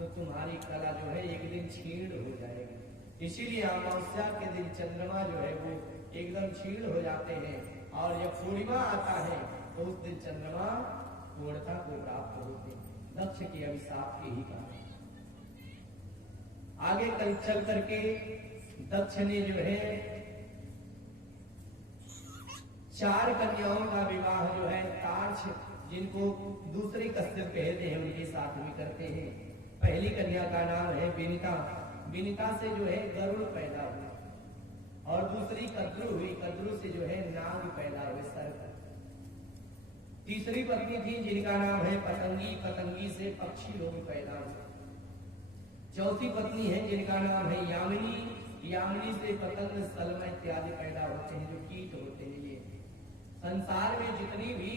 तो तुम्हारी कला जो है एक दिन छीण हो जाएगी। इसीलिए अमावस्या के दिन चंद्रमा जो है वो एकदम छीण हो जाते हैं, और जब पूर्णिमा आता है तो उस दिन चंद्रमा पूर्णता को प्राप्त होते हैं, दक्ष के अभिशाप के ही कारण। आगे कल चल करके दक्ष ने जो है 4 कन्याओं का विवाह जो है तार्क्ष, जिनको दूसरे कश्यप कहते हैं, उनके साथ भी करते हैं। पहली कन्या का नाम है विनिता। विनिता से जो है गरुड़ पैदा हुए, और दूसरी कद्रु हुई। कद्रु से जो है नाग पैदा हुए, सर्प। तीसरी पत्नी थी जिनका नाम है पतंगी। पतंगी से पक्षी लोग पैदा हुए। चौथी पत्नी है जिनका नाम है यामिनी। यामिनी से पतंग, सलमा इत्यादि पैदा होते हैं, जो कीट होते हैं। ये संसार में जितनी भी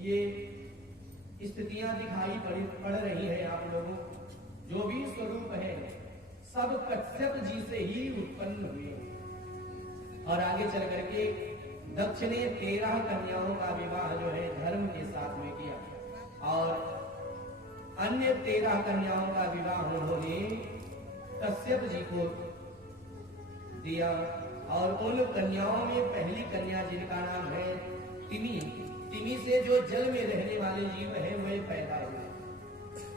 ये स्थितियां दिखाई पड़ रही है आप लोगों, जो भी स्वरूप है, सब कश्यप जी से ही उत्पन्न हुए। और आगे चल करके दक्ष ने 13 कन्याओं का विवाह जो है धर्म के साथ में किया, और अन्य 13 कन्याओं का विवाह उन्होंने कश्यप जी को दिया। और उन कन्याओं में पहली कन्या जिनका नाम है तिमी। तिमी से जो जल में रहने वाले जीव हैं वे पैदा हुए।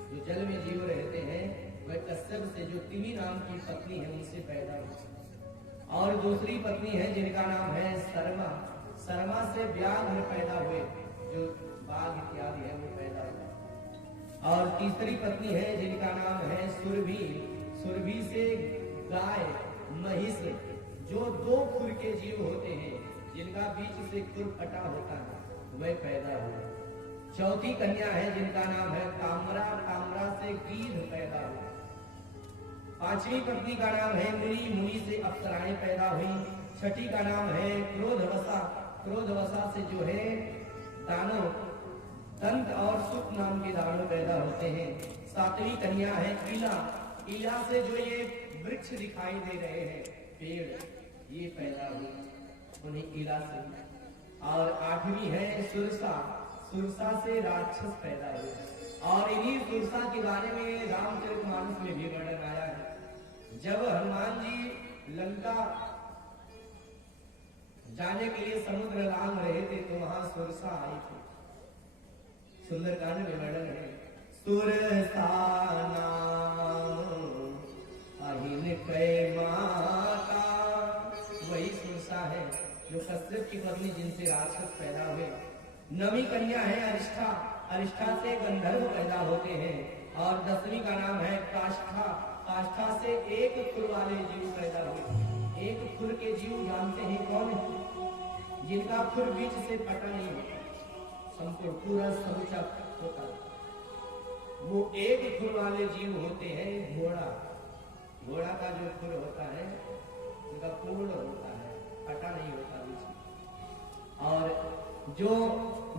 जो जल में जीव रहते हैं वह कश्यप से जो तिमी नाम की पत्नी है उनसे पैदा हुए। और दूसरी पत्नी है जिनका नाम है शर्मा। शर्मा से व्याघ्र पैदा हुए, जो बाघ इत्यादि है वो पैदा हुए। और तीसरी पत्नी है जिनका नाम है सुरभि। सुरभि से गाय, महिष, जो 2 खुर के जीव होते हैं, जिनका बीच से खुर फटा होता है, वह पैदा हुए। चौथी कन्या है जिनका नाम है कामरा। कामरा से गीध पैदा हुए। पांचवी पत्नी का नाम है मुनि। मुनि से अप्सराएं पैदा हुई। छठी का नाम है क्रोधवसा। क्रोधवसा से जो है दानव, दंत और सुख नाम के दानव पैदा होते हैं। सातवीं कन्या है ईला। ईला से जो ये वृक्ष दिखाई दे रहे हैं, पेड़, ये पैदा हुए, उन्हें ईला से। और 8वीं है सुरसा। सुरसा से राक्षस पैदा हुए। और इन्हीं सुरसा के बारे में रामचरितमानस में भी वर्णन आया है। जब हनुमान जी लंका जाने के लिए समुद्र लांघ रहे थे तो वहां सुरसा आई थी। सुंदरकांड में वर्णन है, सुरसा नाम अहिन कै माता। वही सुरसा है जो कश्यप की पत्नी जिनसे राक्षस पैदा हुए। 9वीं कन्या है अरिष्ठा। अरिष्ठा से गंधर्व पैदा होते हैं। और 10वीं का नाम है काष्ठा। काष्ठा से 1 खुर वाले जीव पैदा हुए। 1 खुर के जीव जानते हैं कौन है? जिनका खुर बीच से फटा नहीं होता, संपूर्ण पूरा समूचा होता, वो 1 खुर वाले जीव होते हैं घोड़ा। घोड़ा का जो खुर होता है उनका पूर्ण होता है, फटा नहीं होता बीच में। और जो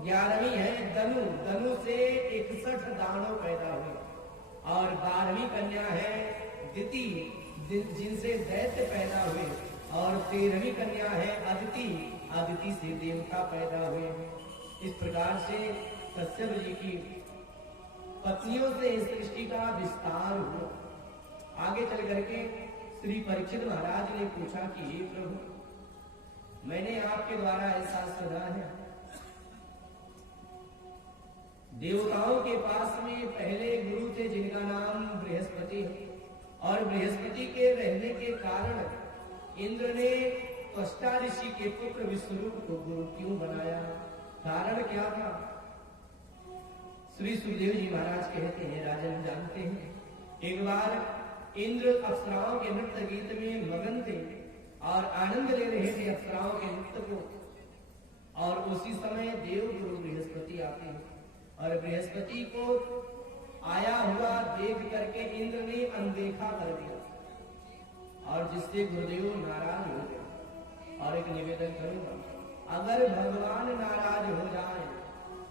11वीं है धनु। धनु से 61 दानव पैदा हुए। और 12वीं कन्या है दिति, जिनसे दैत्य पैदा हुए। और 13वीं कन्या है अदिति। अदिति से देवता पैदा हुए। इस प्रकार से कश्यप जी की पत्नियों से इस सृष्टि का विस्तार हुआ। आगे चल करके श्री परीक्षित महाराज ने पूछा कि हे प्रभु, मैंने आपके द्वारा ऐसा सुना है, देवताओं के पास में पहले गुरु थे जिनका नाम बृहस्पति है। और बृहस्पति के रहने के कारण इंद्र ने त्वष्टा ऋषि के पुत्र विश्वरूप को गुरु क्यों बनाया? कारण क्या था? श्री सुखदेव जी महाराज कहते हैं, राजन जानते हैं, एक बार इंद्र अप्सराओं के नृत्य गीत में मगन थे और आनंद ले रहे थे अप्सराओं के नृत्य को। और उसी समय देव गुरु बृहस्पति आते हैं और बृहस्पति को आया हुआ देख करके इंद्र ने अनदेखा कर दिया, और जिससे गुरुदेव नाराज हो गए। और एक निवेदन करूंगा, अगर भगवान नाराज हो जाए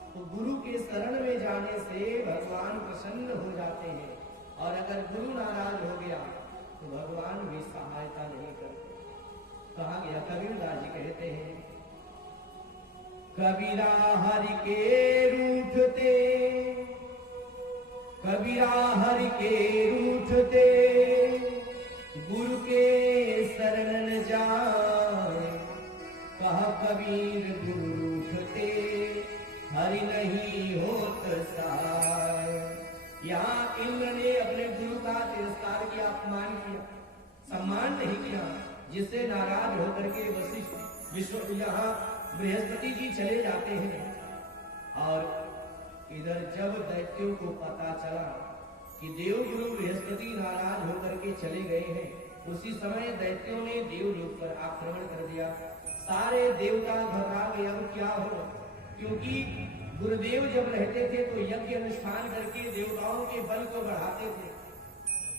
तो गुरु के शरण में जाने से भगवान प्रसन्न हो जाते हैं, और अगर गुरु नाराज हो गया तो भगवान भी सहायता नहीं करते। कहा गया, कबीरदास जी कहते हैं, कबीरा हरि के रूठते कबीरा हरि के रूठते, गुरु के शरण न जाए। कहा कबीर गुरु रूठते, हरि नहीं होत साय। यहाँ इंद्र ने अपने गुरु का तिरस्कार किया, अपमान किया, सम्मान नहीं किया, जिससे नाराज होकर के वशिष्ठ विश्व यहाँ बृहस्पति जी चले जाते हैं। और इधर जब दैत्यों को पता चला कि देवगुरु बृहस्पति नाराज होकर के चले गए हैं, उसी समय दैत्यों ने देवलोक पर आक्रमण कर दिया। सारे देवता घबरा गए, अब क्या हो, क्योंकि गुरुदेव जब रहते थे तो यज्ञ अनुष्ठान करके देवताओं के बल को बढ़ाते थे,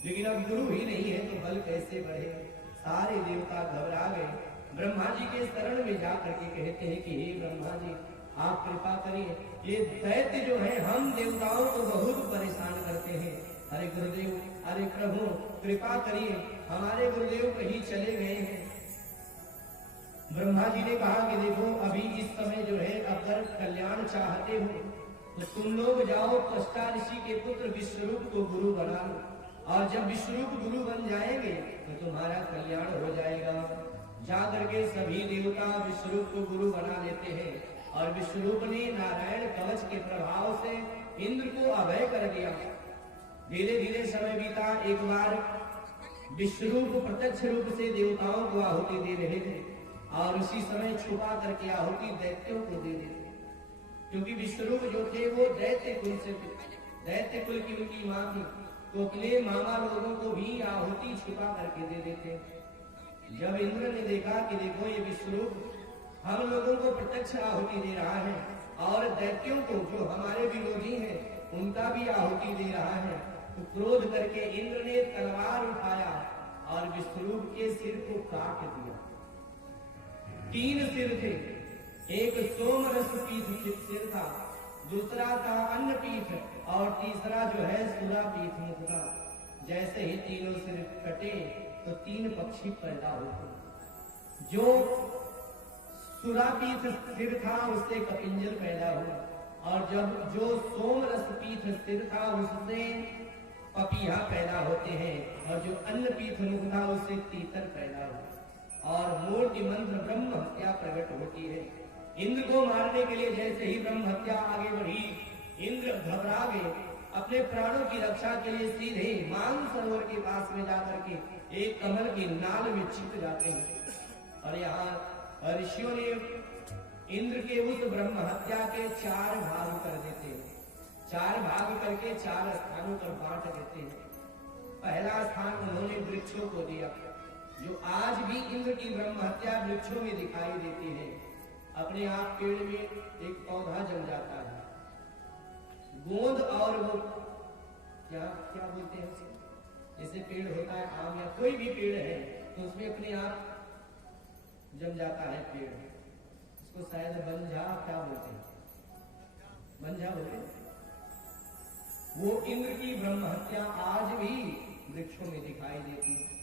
लेकिन अब गुरु ही नहीं है तो बल कैसे बढ़े। सारे देवता घबरा गए, ब्रह्मा जी के शरण में जाकर के कहते हैं कि हे ब्रह्मा जी, आप कृपा करिए, ये दैत्य जो है हम देवताओं को बहुत परेशान करते हैं। अरे गुरुदेव, अरे प्रभु कृपा करिए, हमारे गुरुदेव कहीं चले गए हैं। ब्रह्मा जी ने कहा कि देखो, अभी इस समय जो है अगर कल्याण चाहते हो तो तुम लोग जाओ त्वष्टा ऋषि के पुत्र विश्वरूप को गुरु बना लो, और जब विश्वरूप गुरु बन जाएंगे तो तुम्हारा कल्याण हो जाएगा। जाकर के सभी देवता विश्वरूप को गुरु बना लेते हैं, और विश्वरूप ने नारायण कवच के प्रभाव से इंद्र को अभय कर दिया। धीरे धीरे समय बीता, एक बार विश्वरूप प्रत्यक्ष रूप से देवताओं को आहुति दे रहे थे, और उसी समय छुपा करके आहुति दैत्यों को दे देते, क्योंकि विश्वरूप जो थे वो दैत्य कुल से थे, दैत्य कुल की उनकी मां थी, तो अपने मामा लोगों को भी आहुति छुपा करके दे देते। जब इंद्र ने देखा कि देखो ये विश्वरूप हम लोगों को प्रत्यक्ष आहुति दे रहा है, और दैत्यों को जो हमारे विरोधी हैं उनका भी आहुति दे रहा है, तो क्रोध करके इंद्र ने तलवार उठाया और विश्वरूप के सिर को काट दिया। 3 सिर थे, एक सोमरस पीठ सिर था, दूसरा था अन्न पीठ, और तीसरा जो है सुरा पीठ मुख था। जैसे ही तीनों सिर कटे तो 3 पक्षी पैदा होते। जो सुरापीठ सिर था उससे कपिंजर पैदा हुआ, और जब जो सोमरस पीठ सिर था उससे पपीहा पैदा होते हैं, और जो अन्न पीठ मुख था उससे तीतर पैदा हुआ, और मूर्ति मंत्र ब्रह्म हत्या प्रकट होती है। इंद्र को मारने के लिए जैसे ही ब्रह्म हत्या आगे बढ़ी, इंद्र घबरा गए, अपने प्राणों की रक्षा के लिए सीधे मानसरोवर के पास में जाकर के एक कमल की नाल में छिप जाते हैं। और यहाँ ऋषियों ने इंद्र के उस ब्रह्म हत्या के 4 भाग कर देते हैं, 4 भाग करके 4 स्थानों पर बांट देते हैं। पहला स्थान उन्होंने वृक्षों को दिया, जो आज भी इंद्र की ब्रह्म हत्या वृक्षों में दिखाई देती है। अपने आप पेड़ में एक पौधा जम जाता है, गोंद, और वो क्या क्या बोलते हैं उसे, जैसे पेड़ होता है आम या कोई भी पेड़ है, तो उसमें अपने आप जम जाता है पेड़, उसको शायद बंझा क्या बोलते हैं, बंझा बोलते हैं। वो इंद्र की ब्रह्म हत्या आज भी वृक्षों में दिखाई देती है।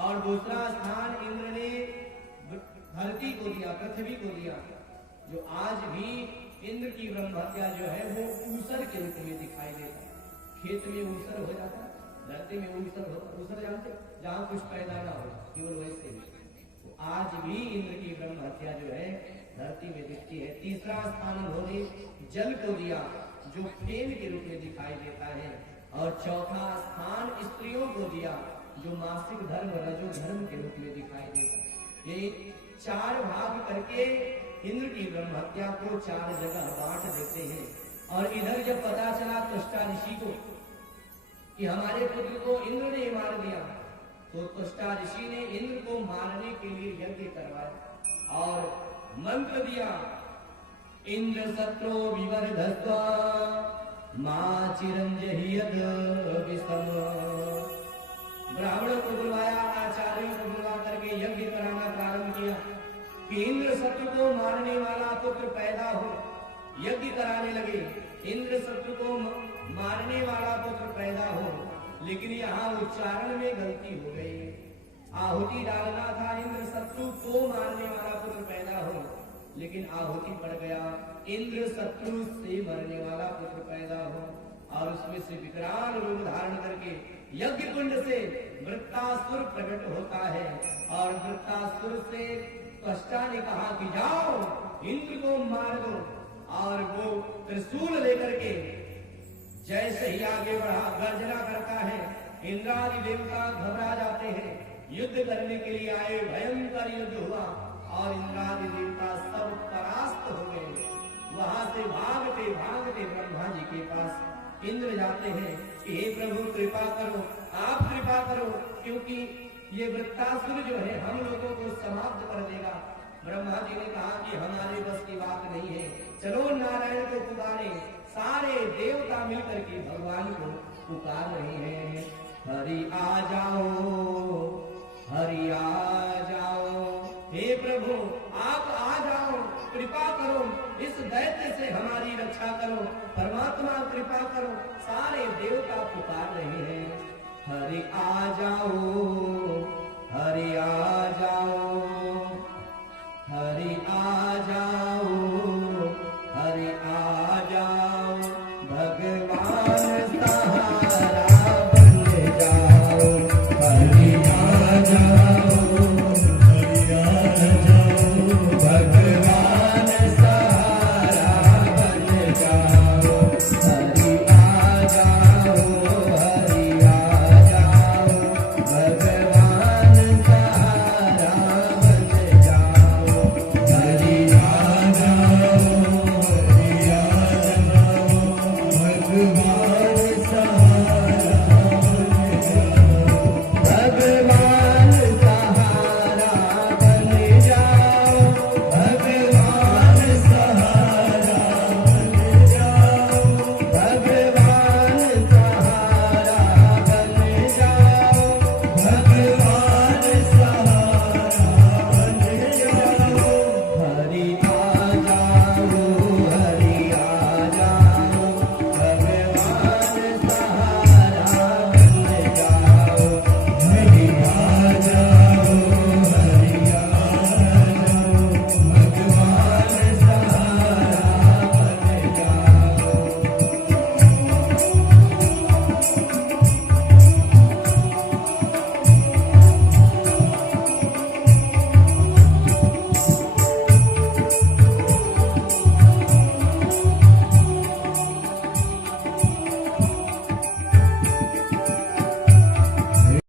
और दूसरा स्थान इंद्र ने धरती को दिया, पृथ्वी को दिया, जो आज भी इंद्र की ब्रह्म हत्या जो है वो ऊसर के रूप में दिखाई देता है। खेत में ऊसर हो जाता है, धरती में ऊसर होता, ऊसर जानते, जहां कुछ पैदा ना हो, केवल वैसे ही तो आज भी इंद्र की ब्रह्म हत्या जो है धरती में दिखती है। तीसरा स्थान उन्होंने जल को दिया, जो फेन के रूप में दिखाई देता है। और चौथा स्थान स्त्रियों को दिया, जो मासिक धर्म रजो धर्म के रूप में दिखाई देता है। ये 4 भाग करके इंद्र की ब्रह्म हत्या को 4 जगह बांट देते हैं। और इधर जब पता चला त्वष्टा ऋषि को कि हमारे पुत्र को इंद्र ने मार दिया, तो त्वष्टा ऋषि ने इंद्र को मारने के लिए यज्ञ करवाया और मंत्र दिया, इंद्र सत्रो विवर्धस्व मां चिरंजहियत विषम। ब्राह्मणों को बुलवाया, आचार्यों को बुला करके यज्ञ कराना प्रारंभ किया कि इंद्र शत्रु को मारने वाला पुत्र पैदा हो। यज्ञ कराने लगे, इंद्र शत्रु को मारने वाला पुत्र पैदा हो, लेकिन यहाँ उच्चारण में गलती हो गई। आहुति डालना था इंद्र शत्रु को मारने वाला पुत्र पैदा हो, लेकिन आहुति पड़ गया इंद्र शत्रु से मरने वाला पुत्र पैदा हो। और उसमें से विकराल रूप धारण करके यज्ञ कुंड से वृत्तासुर प्रकट होता है। और वृत्तासुर से त्वष्टा ने कहा कि जाओ इंद्र को मार दो। और वो त्रिशूल लेकर के जैसे ही आगे बढ़ा गर्जना करता है, इंद्रादि देवता घबरा जाते हैं। युद्ध करने के लिए आए, भयंकर युद्ध हुआ और इंद्रादि देवता सब परास्त हो गए। वहां से भागते भागते ब्रह्मा जी के पास इंद्र जाते हैं कि हे प्रभु कृपा करो, आप कृपा करो, क्योंकि ये वृत्तासुर जो है हम लोगों को समाप्त कर देगा। ब्रह्मा जी ने कहा कि हमारे बस की बात नहीं है, चलो नारायण को पुकारे। सारे देवता मिलकर के भगवान को पुकार रहे हैं, हरि आ जाओ, हरि आ जाओ, हे प्रभु आप आ जाओ, कृपा करो, इस दैत्य से हमारी रक्षा करो, परमात्मा कृपा करो। सारे देवता पुकार रहे हैं, हरि आ